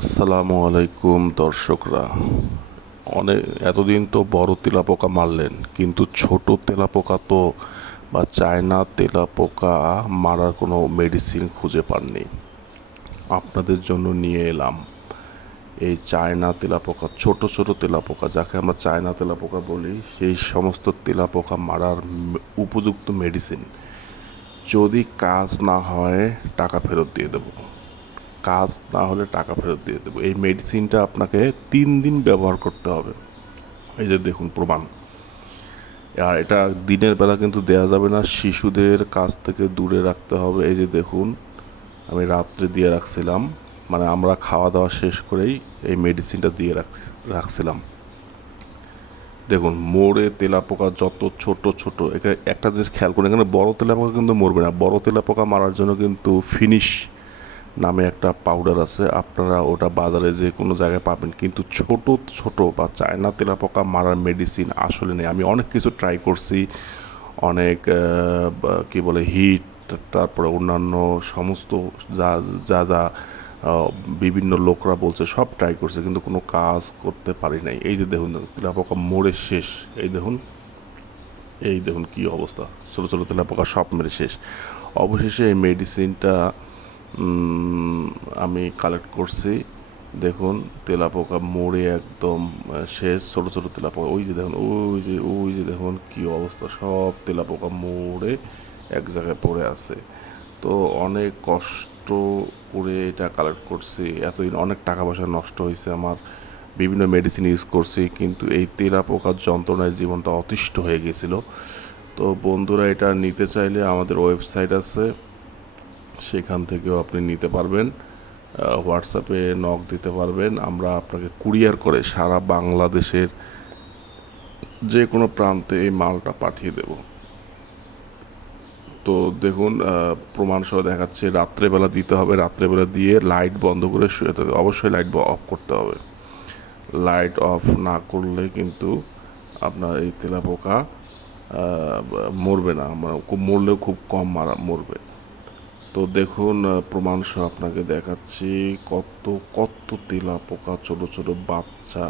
আসসালামু আলাইকুম দর্শকরা। অনেক এতদিন তো বড় তেলাপোকা মারলেন, কিন্তু ছোট তেলাপোকা তো বা চায়না তেলাপোকা মারার কোনো মেডিসিন খুঁজে পাননি। আপনাদের জন্য নিয়ে এলাম এই চায়না তেলাপোকা, ছোট ছোট তেলাপোকা, যাকে আমরা চায়না তেলাপোকা বলি, সেই সমস্ত তেলাপোকা মারার উপযুক্ত মেডিসিন যদি কাজ না হয়, টাকা ফেরত দিয়ে দেবো। কাজ না হলে টাকা ফেরত দিয়ে দেবো। এই মেডিসিনটা আপনাকে তিন দিন ব্যবহার করতে হবে। এই যে দেখুন প্রমাণ। আর এটা দিনের বেলা কিন্তু দেয়া যাবে না, শিশুদের কাছ থেকে দূরে রাখতে হবে। এই যে দেখুন, আমি রাত্রে দিয়ে রাখছিলাম মানে আমরা খাওয়া দাওয়া শেষ করেই এই মেডিসিনটা দিয়ে রাখ, রাখছিলাম। দেখুন মোড়ে তেলাপোকা যত ছোট ছোট এখানে একটা জিনিস খেয়াল করুন, এখানে বড় তেলাপোকা কিন্তু মরবে না। বড় তেলাপোকা মারার জন্য কিন্তু ফিনিশ নামে একটা পাউডার আছে, আপনারা ওটা বাজারে যে কোনো জায়গায় পাবেন। কিন্তু ছোট ছোট বা চায়না তেলাপোকা মারার মেডিসিন আসলে নেই। আমি অনেক কিছু ট্রাই করছি, অনেক কি বলে হিট তারপরে অন্যান্য সমস্ত যা যা যা বিভিন্ন লোকরা বলছে সব ট্রাই করছে, কিন্তু কোনো কাজ করতে পারি নাই। এই যে দেখুন, তেলাপোকা মোড়ে শেষ। এই দেখুন এই দেখুন কি অবস্থা। ছোটো ছোটো তেলাপোকা সব মেরে শেষ। অবশেষে এই মেডিসিনটা আমি কালেক্ট করছি। দেখুন, তেলাপোকা মোড়ে একদম শেষ, ছোটো ছোটো তেলাপোকা। ওই যে দেখুন, ওই যে ওই যে দেখুন কী অবস্থা, সব তেলাপোকা মোড়ে এক জায়গায় পড়ে আছে। তো অনেক কষ্ট করে এটা কালেক্ট করছি। এতদিন অনেক টাকা পয়সা নষ্ট হয়েছে আমার। বিভিন্ন মেডিসিন ইউজ করছি, কিন্তু এই তেলাপোকার যন্ত্রণায় জীবনটা অতিষ্ঠ হয়ে গেছিল। তো বন্ধুরা, এটা নিতে চাইলে আমাদের ওয়েবসাইট আছে। সেখান থেকেও আপনি নিতে পারবেন। হোয়াটসঅ্যাপে নক দিতে পারবেন। আমরা আপনাকে কুরিয়ার করে সারা বাংলাদেশের যে কোনো প্রান্তে এই মালটা পাঠিয়ে দেব। তো দেখুন প্রমাণ সহ দেখাচ্ছে, রাত্রেবেলা দিতে হবে। রাত্রেবেলা দিয়ে লাইট বন্ধ করে শুয়ে থাকতে হবে। অবশ্যই লাইট অফ করতে হবে। লাইট অফ না করলে কিন্তু আপনার এই তেলাপোকা মরবে না। মানে খুব মরলেও খুব কম মারা, মরবে। তো দেখুন প্রমাণসহ প্রমাণ সহ আপনাকে দেখাচ্ছি কত কত তেলা পোকা ছোট ছোট বাচ্চা।